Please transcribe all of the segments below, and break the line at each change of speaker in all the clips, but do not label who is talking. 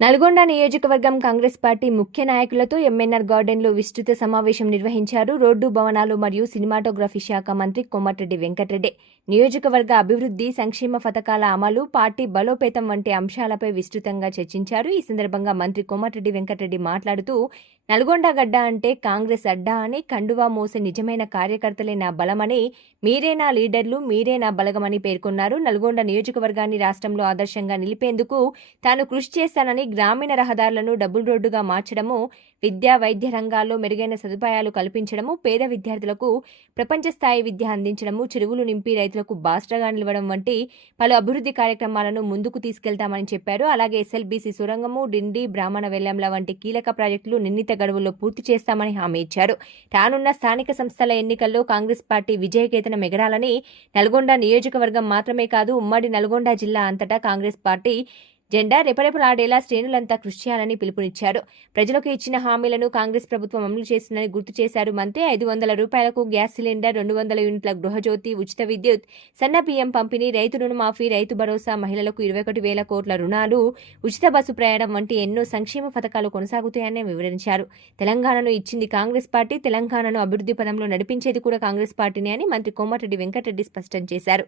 నల్గొండ నియోజకవర్గం కాంగ్రెస్ పార్టీ ముఖ్య నాయకులతో ఎంఎన్ఆర్ గార్డెన్లో విస్తృత సమావేశం నిర్వహించారు రోడ్డు భవనాలు మరియు సినిమాటోగ్రఫీ శాఖ మంత్రి కొమ్మటిరెడ్డి వెంకటరెడ్డి. నియోజకవర్గ అభివృద్ధి సంక్షేమ పథకాల అమలు పార్టీ బలోపేతం వంటి అంశాలపై విస్తృతంగా చర్చించారు. ఈ సందర్భంగా మంత్రి కొమ్మటిరెడ్డి వెంకటరెడ్డి మాట్లాడుతూ నల్గొండ గడ్డ అంటే కాంగ్రెస్ అడ్డా అని కండువా మోసే నిజమైన కార్యకర్తలే నా బలమని మీరే నా లీడర్లు మీరే నా బలగమని పేర్కొన్నారు. నల్గొండ నియోజకవర్గాన్ని రాష్ట్రంలో ఆదర్శంగా నిలిపేందుకు తాను కృషి చేస్తానని గ్రామీణ రహదారులను డబుల్ రోడ్డుగా మార్చడము విద్యా వైద్య రంగాల్లో మెరుగైన సదుపాయాలు కల్పించడము పేద విద్యార్థులకు ప్రపంచ స్థాయి విద్య అందించడము చెరువులు నింపి రైతులకు బాస్టర్గా నిలవడం వంటి పలు అభివృద్ధి కార్యక్రమాలను ముందుకు తీసుకెళ్తామని చెప్పారు. అలాగే ఎస్ఎల్బీసీ సొరంగము డిండి బ్రాహ్మణ వెల్లంల వంటి కీలక ప్రాజెక్టులు నిర్ణీత గడువుల్లో పూర్తి చేస్తామని హామీ ఇచ్చారు. రానున్న స్థానిక సంస్థల ఎన్నికల్లో కాంగ్రెస్ పార్టీ విజయకేతనం ఎగరాలని నల్గొండ నియోజకవర్గం మాత్రమే కాదు ఉమ్మడి నల్గొండ జిల్లా అంతటా కాంగ్రెస్ పార్టీ జెండా రెపరెపలాడేలా శ్రేణులంతా కృషి చేయాలని పిలుపునిచ్చారు. ప్రజలకు ఇచ్చిన హామీలను కాంగ్రెస్ ప్రభుత్వం అమలు చేస్తుందని గుర్తు చేశారు మంత్రి. ఐదు వందల రూపాయలకు గ్యాస్ సిలిండర్ రెండు వందల యూనిట్ల గృహజ్యోతి ఉచిత విద్యుత్ సన్న బియ్యం పంపిణీ రైతు రుణమాఫీ రైతు భరోసా మహిళలకు ఇరవై ఒకటి వేల కోట్ల రుణాలు ఉచిత బస్సు ప్రయాణం వంటి ఎన్నో సంక్షేమ పథకాలు కొనసాగుతాయని వివరించారు. తెలంగాణను ఇచ్చింది కాంగ్రెస్ పార్టీ తెలంగాణను అభివృద్ధి పదంలో నడిపించేది కూడా కాంగ్రెస్ పార్టీనే అని మంత్రి కోమటిరెడ్డి వెంకటరెడ్డి స్పష్టం చేశారు.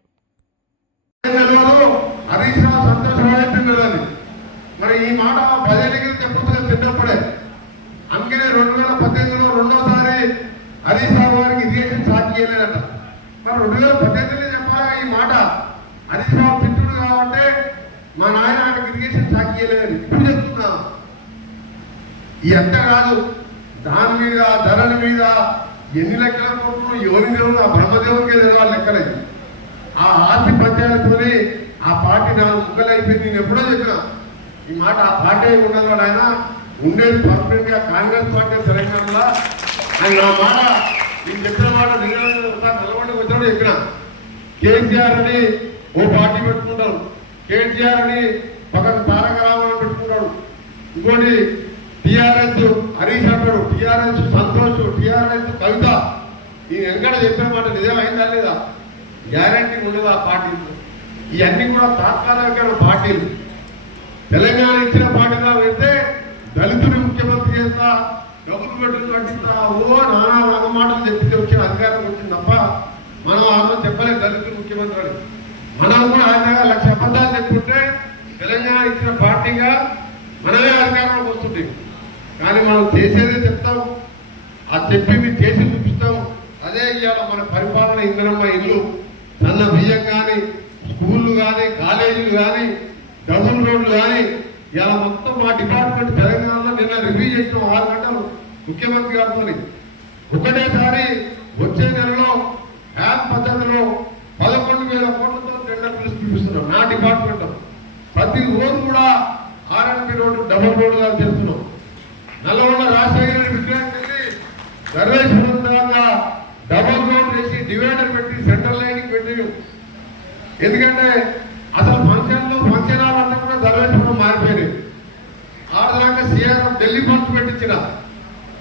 హరీష్ రావు సంతోషమైపోయింది మరి ఈ మాట పదేళ్ళకి చెప్పకపోతే తిన్నప్పుడే అందుకనే రెండు వేల పద్దెనిమిదిలో రెండోసారి హరీష్ రావు గారికి ఇరిగేషన్ స్టార్ట్ చేయలేదట. మరి రెండు వేల పద్దెనిమిదిలో చెప్పాలా ఈ మాట? హరీష్ రావు తిట్టుడు కాబట్టి మా నాయన ఆయనకి ఇరిగేషన్ స్టార్ట్ చేయలేదని ఇప్పుడు చెప్తున్నా. ఎంత అంత కాదు దాని మీద ధరల మీద ఎన్ని లెక్కలు కొట్టు ఎవరి దేవుడు ఆ బ్రహ్మదేవుడికే వాళ్ళ లెక్కలేదు ఆ ఆస్తి పత్యాలతోనే ఆ పార్టీ నాలుగు ముక్కలు అయిపోయింది. నేను ఎప్పుడో చెప్పినా ఈ మాట ఆ పార్టీ ఉండదు ఆయన ఉండేది పర్మనెంట్గా కాంగ్రెస్ పార్టీ తెలంగాణలో. ఆయన నా మాట. నేను చెప్పిన మాట నిలబడి వచ్చినప్పుడు చెప్పిన. కేసీఆర్ అని ఓ పార్టీ పెట్టుకుంటారు. కేసీఆర్ అని పక్కన తారక రామారావు పెట్టుకుంటాడు ఇంకోటి టిఆర్ఎస్ హరీష్ అంటాడు. TRS Santosh TRS Kavitha. ఈ ఎక్కడ చెప్పిన మాట నిజమైందా లేదా? గ్యారంటీ ఉండదు ఆ పార్టీలు ఇవన్నీ కూడా తాత్కాలికమైన పార్టీలు. తెలంగాణ ఇచ్చిన పార్టీగా వెళ్తే దళితులు ముఖ్యమంత్రి చేస్తా డబ్బులు పెట్టుకుని పట్టిస్తా ఓ నానా నాన్న మాటలు చెప్పితే వచ్చిన అధికారం వచ్చింది తప్ప మనం ఆమె చెప్పలేదు దళితులు ముఖ్యమంత్రి అని. మనం కూడా ఆయన లక్ష అబద్ధాలు చెప్పుకుంటే తెలంగాణ ఇచ్చిన పార్టీగా మనమే అధికారంలోకి వస్తుంది. కానీ మనం చేసేదే చెప్తాం. ఆ చెప్పింది చేసి చూపిస్తాం. అదే ఇవాళ మన పరిపాలన ఇంధనమ్మ ఇల్లు. సన్న బియ్యం కానీ స్కూళ్ళు కానీ కాలేజీలు కానీ డబుల్ రోడ్లు కానీ ఇలా మొత్తం మా డిపార్ట్మెంట్ తెలంగాణలో నిన్న రివ్యూ చేసిన ఆరు గంటలు ముఖ్యమంత్రి గారితో ఒకటేసారి వచ్చే నెలలో యాప్ పద్ధతిలో పదకొండు వేల కోట్లతో టెండర్ పిలిచి చూపిస్తున్నాం నా డిపార్ట్మెంట్. ప్రతి రోజు కూడా ఆర్ఎన్పి రోడ్డు డబుల్ రోడ్డుగా చేస్తున్నాం. నల్లగొండ రాజశేఖర రెడ్డి విగ్రహం వెళ్ళి సర్వేశ్వరంగా డబల్ రోడ్ చేసి డివైడర్ పెట్టి సెంట్రల్ లైన్కి పెట్టి ఎందుకంటే అసలు ఫంక్షన్లు ఫంక్షన్ హాల్ అంతా కూడా ధర్మేశ్వరం మారిపోయినాయి. ఆడదాకా సీఆర్ఎఫ్ ఢిల్లీ పంపు పెట్టించిన.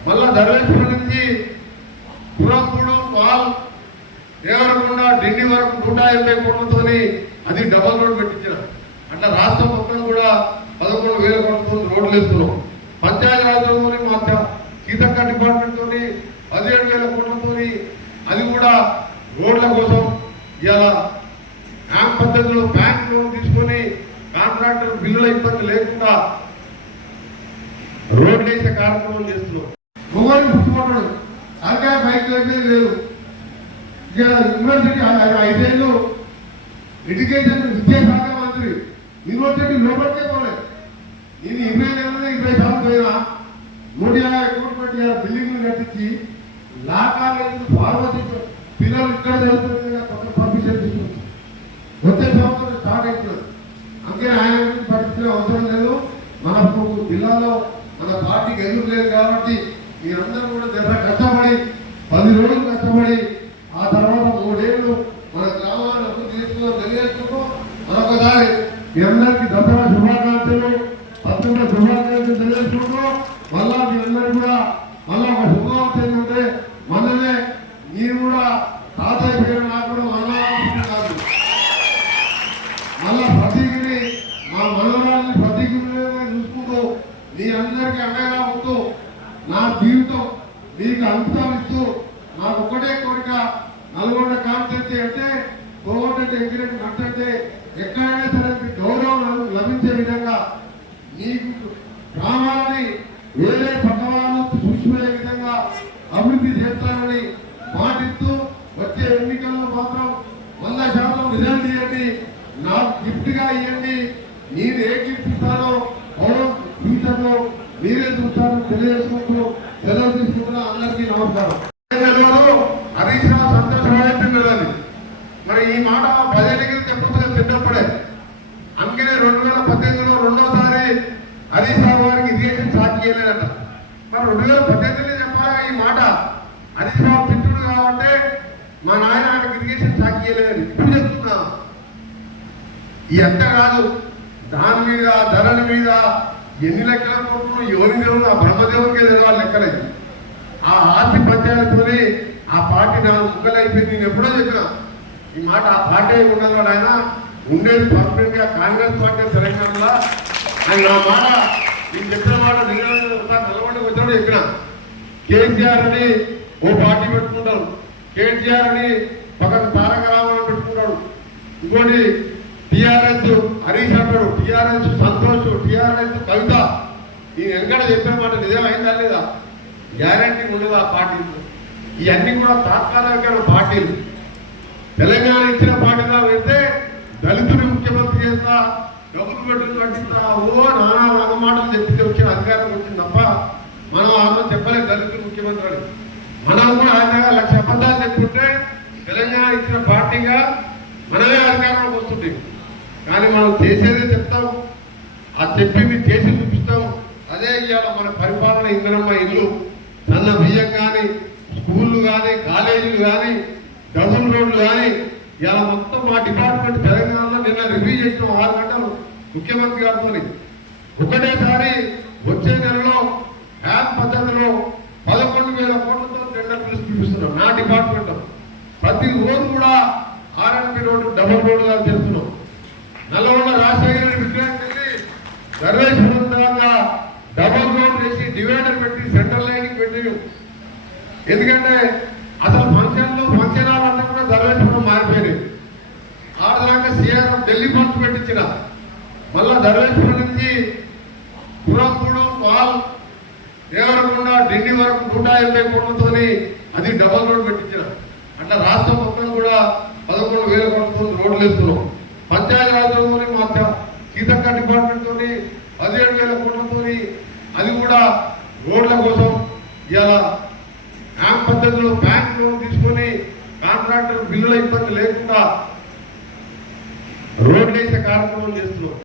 మళ్ళా ధర్మేశ్వరం నుంచి పురంపూడు మాల్ దేవరకొండ ఢిల్లీ వరకు నూట ఎనభై కోట్లతో అది డబల్ రోడ్ పెట్టించిన. అట్లా రాష్ట్రం మొత్తం కూడా పదకొండు వేల కోట్లతో రోడ్లు వేస్తున్నాం. పంచాయతీ రాజ్యంలోని మా సీతక్క డిపార్ట్మెంట్ తోని పదిహేడు వేల కోట్లతో అది కూడా రోడ్ల కోసం ఇలా పద్ధతిలో బ్యాంక్ లోన్ తీసుకొని కాంట్రాక్టర్ బిల్లుల ఇబ్బంది లేకుండా రోడ్లు వేసే కార్యక్రమం చేస్తున్నాం. మొగోని పుట్టుకుంటాడు అలాగే బైక్ లేదు లేదు. ఇక యూనివర్సిటీ ఐదేళ్ళు ఎడ్యుకేషన్ విద్యాశాఖ మంత్రి. యూనివర్సిటీ లోపలికే పోలేదు నేను ఇరవై నెలలు ఇరవై సార్లు పోయినా నూట యాభై కోట్లు పెట్టి బిల్డింగ్లు కట్టించి లా కాలేజీ ఫార్మసీ పిల్లలు ఇక్కడ చదువుతుంది కొత్త వచ్చే సంవత్సరం స్టార్ట్ అవుతుంది అందుకే ఆయన గురించి అవసరం లేదు. మనకు జిల్లాలో మన పార్టీకి ఎదురు లేదు కాబట్టి మీరందరూ కూడా దగ్గర కష్టపడి పది రోజులు కష్టపడి ఆ తర్వాత మూడేళ్ళు మన గ్రామాలను అభివృద్ధి చేసుకుందాం తెలియజేసుకుంటూ మరొకసారి మీ అందరికీ దసరా శుభాకాంక్షలు పత్రిక శుభాకాంక్షలు తెలియజేసుకుంటూ మళ్ళా మీ అందరూ కూడా మళ్ళా ఒక శుభాకాంక్ష ఏంటంటే మననే మీరు కూడా తాతయ్య పేరు నాకు కూడా మళ్ళా కాదు మళ్ళా ప్రతీకిని మా మనవరాల్ని ప్రతీకి చూసుకుంటూ అందరికీ అండగా ఉంటూ నా జీవితం మీకు అంకితం ఇస్తూ నాకు ఒకటే కోరిక మాట్లాడితే అంటే కోమటి ఎగ్జిరెంట్ మాట్లాడితే ఎక్కడైనా సరే మీకు గౌరవం లభించే విధంగా మీకు గ్రామాలని వేరే పక్కవాళ్ళు చూసిపోయే విధంగా అభివృద్ధి చేస్తానని మాటిస్తూ వచ్చే ఎన్నికల్లో మాత్రం వంద శాతం రిజల్ట్ ఇవ్వండి. నాకు గిఫ్ట్గా ఇవ్వండి. నేను ఏ గిఫ్ట్ ఇస్తానో పవన్ ఫ్యూచర్లో మీరే చూస్తారో తెలియజేసుకుంటూ సెలవు తీసుకుంటున్నా. అందరికీ నమస్కారం. మరి ఈ మాట పదేళ్ళకి చెప్పకపోతే తిన్నప్పుడే అందుకనే రెండు వేల పద్దెనిమిదిలో రెండోసారి హరీష్ రావు గారికి ఇరిగేషన్ స్టార్ట్ చేయలేదంట. మరి రెండు వేల పద్దెనిమిదిలో చెప్పాలా ఈ మాట? హరీష్ రావు తిట్టుడు కాబట్టి మా నాయన ఆయనకి ఇరిగేషన్ స్టార్ట్ చేయలేదని ఇప్పుడు చెప్తున్నా. ఈ అంత కాదు దాని మీద ధరల మీద ఎన్ని లెక్కల కోట్లు ఎవరి దేవుడు ఆ బ్రహ్మదేవుడికి తెలవాలి లెక్కలేదు ఆ ఆస్తి పంచాయతీతోని ఆ పార్టీ నాలుగు ముక్కలు అయిపోయింది నేను ఎప్పుడో చెప్పినా. ఈ మాట ఆ పార్టీ ఉండదు ఆయన ఉండేది పర్మనెంట్గా కాంగ్రెస్ పార్టీ తెలంగాణలో ఆయన నా మాట నేను చెప్పిన మాట నిలబడి వచ్చాడు చెప్పిన కేసీఆర్ అని ఓ పార్టీ పెట్టుకుంటారు కేసీఆర్ అని పక్కన తారక రామారావు పెట్టుకుంటాడు. ఇంకోటి టిఆర్ఎస్ హరీష్ అంటాడు. TRS Santosh TRS Kavitha. ఈ వెంకట చెప్పిన మాట నిజమైందా లేదా? గ్యారంటీ ఉండదు ఆ పార్టీలు ఇవన్నీ కూడా తాత్కాలికమైన పార్టీలు. తెలంగాణ ఇచ్చిన పార్టీగా వెళ్తే దళితుని ముఖ్యమంత్రి చేస్తా డబ్బులు పెట్టుకుని ఓ నానా రక మాటలు చెప్పితే వచ్చిన అధికారం వచ్చింది తప్ప మనం ఆమె చెప్పలేదు దళితులు ముఖ్యమంత్రి అని. మనం కూడా ఆయన లక్ష అబద్ధాలు చెప్పుకుంటే తెలంగాణ ఇచ్చిన పార్టీగా మనమే అధికారంలోకి వస్తుంది కానీ మనం చేసేదే చెప్తాం. అది చెప్పింది చేసి చూపిస్తాం. అదే ఇవాళ మన పరిపాలన ఇంద్రమ్మ ఇల్లు. సన్న బియ్యం కానీ స్కూళ్ళు కానీ కాలేజీలు కానీ డబుల్ రోడ్లు కానీ ఇలా మొత్తం మా డిపార్ట్మెంట్ తెలంగాణలో నిన్న రివ్యూ చేసిన ఆరు గంటలు ముఖ్యమంత్రి గారితో ఒకటేసారి వచ్చే నెలలో యాప్ పద్ధతిలో పదకొండు వేల కోట్లతో టెండర్ పిలిచి చూపిస్తున్నాం నా డిపార్ట్మెంట్. ప్రతి రోజు కూడా ఆర్ఎన్పి రోడ్డు డబుల్ రోడ్డుగా చేస్తున్నాం నల్లగొండ రాజశేఖర రెడ్డి వెళ్ళి సర్వేశ్వరం దాకా డబుల్ రోడ్ వేసి డివైడర్ పెట్టి సెంట్రల్ లైనింగ్ పెట్టి ఎందుకంటే మళ్ళా ధర్మేశ్వరం నుంచి పురంపూడు పాల్ దేవరకొండ ఢిల్లీ వరకు నూట యాభై కోట్లతో అది డబల్ రోడ్ పెట్టించిన అట్లా రాష్ట్రం మొత్తం కూడా పదకొండు వేల కోట్లతో రోడ్లు వేస్తున్నాం. పంచాయతీ మా సీతక్క డిపార్ట్మెంట్తో పదిహేడు వేల కోట్లతో అది కూడా రోడ్ల కోసం ఇలా బ్యాంక్ పద్ధతిలో బ్యాంక్ లోన్ తీసుకొని కాంట్రాక్టర్ బిల్లుల ఇబ్బంది లేకుండా రోడ్లు వేసే కార్యక్రమం చేస్తున్నాం.